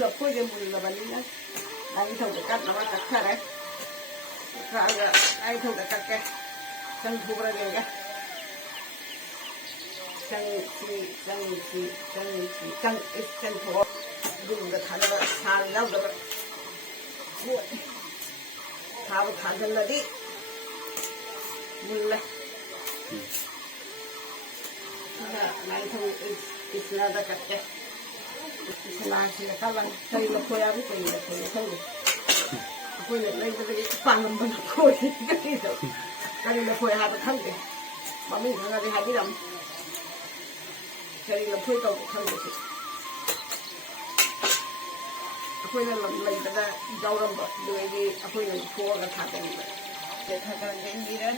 laffoyde mullabanina nagi thawde katnama takkare kaga ai thawde takke sang bubragenge sang iskan tho dumga thadaba sar yawdaba thaba thadalladi mulla nagi thawde isnada kakke Isnasi kalan kali laffoy abi kali laffoy thawde akoyna leybadagi pangambana koy kali laffoy haba khangde mami khangade habiram kali laffoy tawde khangde akoyna leybada jawramba duegi akoyna thoga thadengba thadengde miran